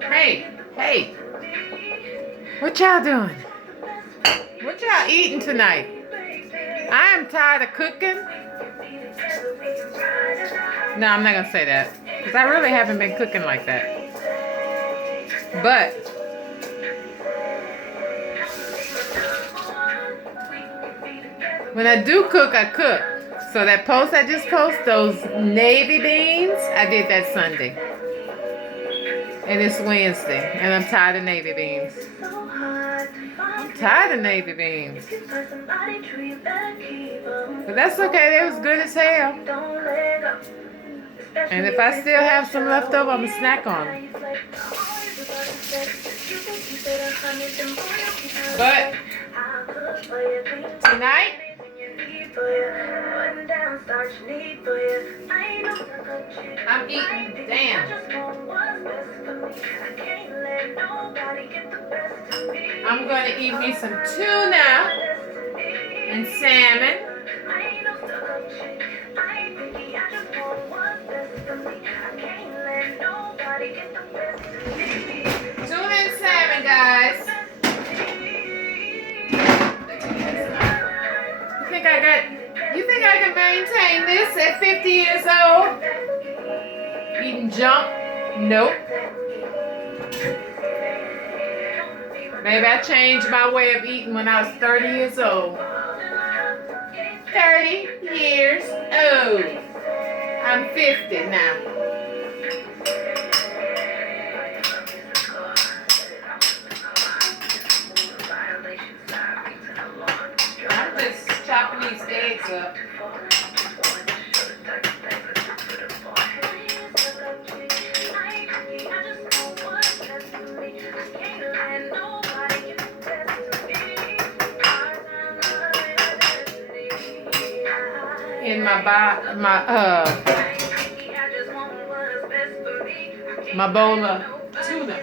Hey, hey, what y'all doing? What y'all eating tonight? I am tired of cooking. No, I'm not gonna say that, because I really haven't been cooking like that. But when I do cook, I cook. So that post I just posted, those navy beans, I did that Sunday. And it's Wednesday, and I'm tired of navy beans. I'm tired of navy beans. But that's okay, they was good as hell. And if I still have some left over, I'm gonna snack on them. But tonight, I'm eating, I'm going to eat me some tuna and salmon. Tuna and salmon, guys. You think I can maintain this at 50 years old? Eating junk? Nope. Maybe I changed my way of eating when I was 30 years old. 30 years old. I'm 50 now. I'm just chopping these eggs up. In my bowl of tuna.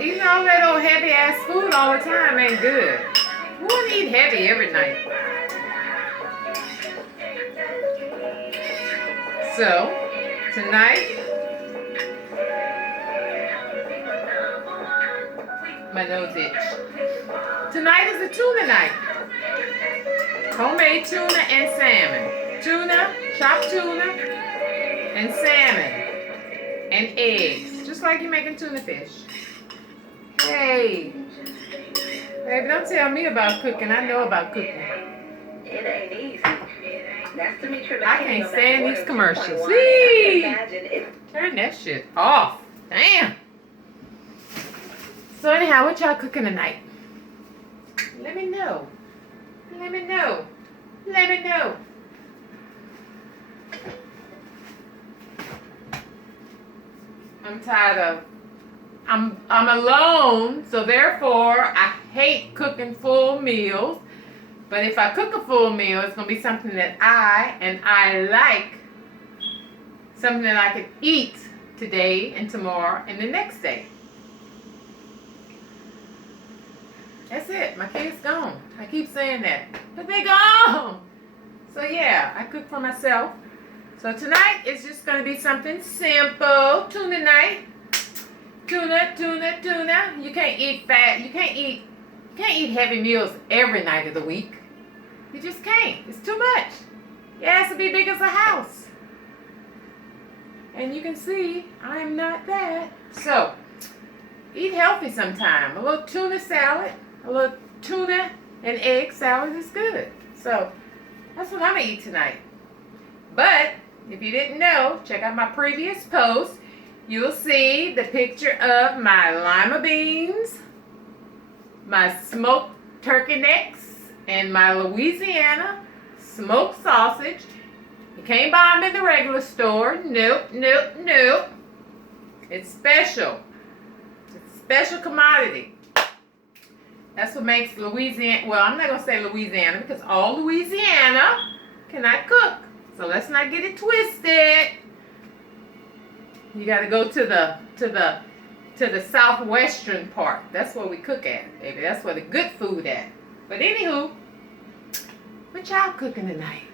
Eating all that old heavy ass food all the time ain't good. Who wouldn't eat heavy every night? So, tonight, my nose itch. Tonight is a tuna night. Homemade tuna and salmon. Tuna, chopped tuna, and salmon. And eggs. Just like you're making tuna fish. Hey. Baby, don't tell me about cooking. I know about cooking. It ain't easy. That's Demetria. I can't stand these commercials. See? Turn that shit off. Damn. So anyhow, what y'all cooking tonight? Let me know. Let me know. Let me know. I'm tired of. I'm alone, so therefore I hate cooking full meals. But if I cook a full meal, it's gonna be something that I like. Something that I could eat today and tomorrow and the next day. That's it. My kids gone. I keep saying that, but they gone. So yeah, I cook for myself. So tonight it's just gonna be something simple. Tuna night. Tuna, tuna, tuna. You can't eat fat. You can't eat heavy meals every night of the week. You just can't. It's too much. It has to be big as a house. And you can see I'm not that. So eat healthy sometime. A little tuna salad. A little tuna and egg salad is good. So that's what I'm going to eat tonight. But if you didn't know, check out my previous post. You'll see the picture of my lima beans, my smoked turkey necks, and my Louisiana smoked sausage. You can't buy them in the regular store. Nope, nope, nope. It's special. It's a special commodity. That's what makes Louisiana, well, I'm not going to say Louisiana because all Louisiana cannot cook. So let's not get it twisted. You got to go to the southwestern part. That's where we cook at, baby. That's where the good food at. But anywho, what y'all cooking tonight?